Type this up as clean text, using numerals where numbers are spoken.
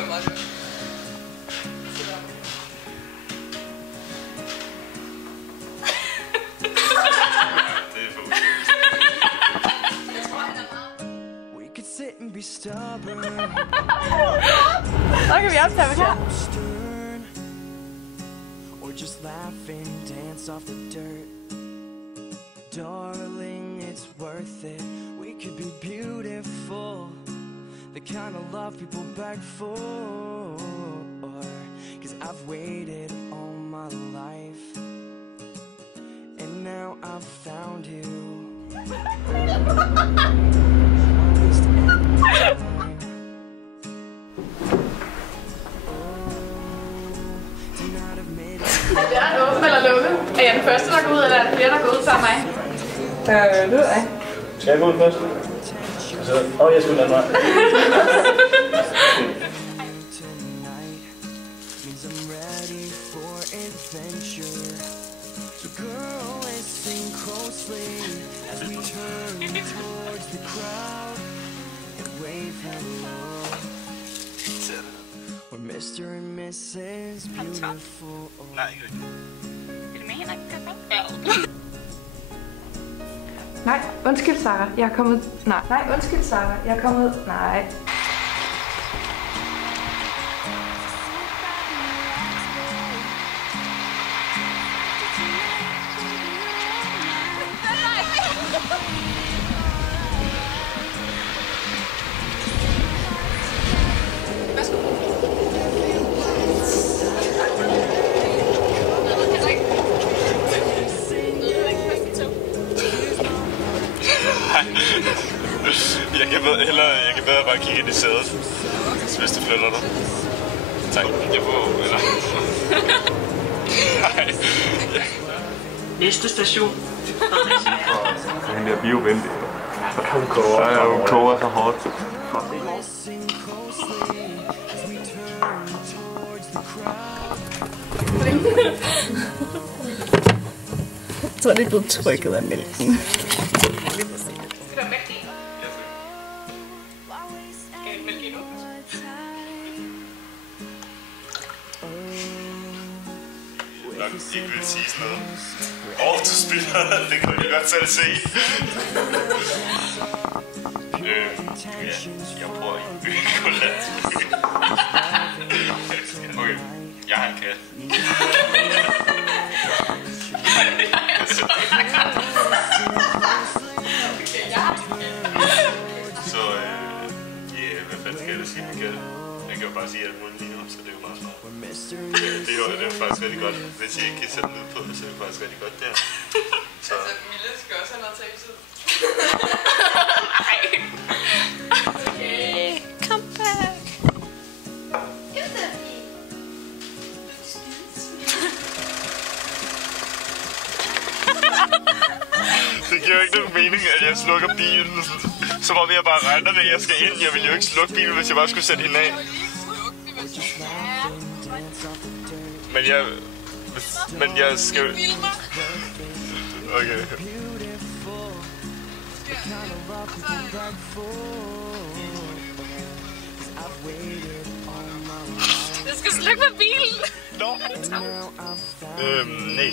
var meget godt. Det er for Jeg tror, han er meget. Så kan vi optage, hvad klar? Just laugh and dance off the dirt. Darling, it's worth it. We could be beautiful. The kind of love people beg for. 'Cause I've waited all my life. And now I've found you. Er døren åben eller lukket? Er jeg den første, der går ud, eller er der flere, der går ud før mig? Det ved jeg. Skal jeg gå ud først? Jeg skal den anden vej. Mr. and Mrs. Beautiful. Nej, ikke rigtigt. Nej, undskyld Sarah, jeg er kommet... Nej, undskyld Sarah, jeg er kommet... Nej. Jeg kan bedre bare kigge ind i sædet, hvis du flytter dig. Tak. Jeg får... Eller... Nej. Næste station. Han bliver biovenlig. Hun koger så hårdt. Jeg tror, det er blevet trykket af mælken. Ikke vil sige sådan noget. Du spiller, det kan jeg godt selv se. Jeg bor i en by på landsby. Okay, jeg har en kat. Så, hvad fanden skal jeg sige med kat? Jeg kan jo bare sige alt muligt lige nu, så det er jo meget smart. Det er faktisk rigtig godt. Hvis I ikke kan sætte den ud på, så er det faktisk rigtig godt der. Så. Altså, Mille skal også have noget taletid. Okay, come back. Det giver jo ikke nogen mening, at jeg slukker bilen. Som om jeg bare regner med, at jeg skal ind. Jeg ville jo ikke slukke bilen, hvis jeg bare skulle sætte hende af. Men jeg skal... Okay. Jeg skal slukke på bilen. Nå. Nej.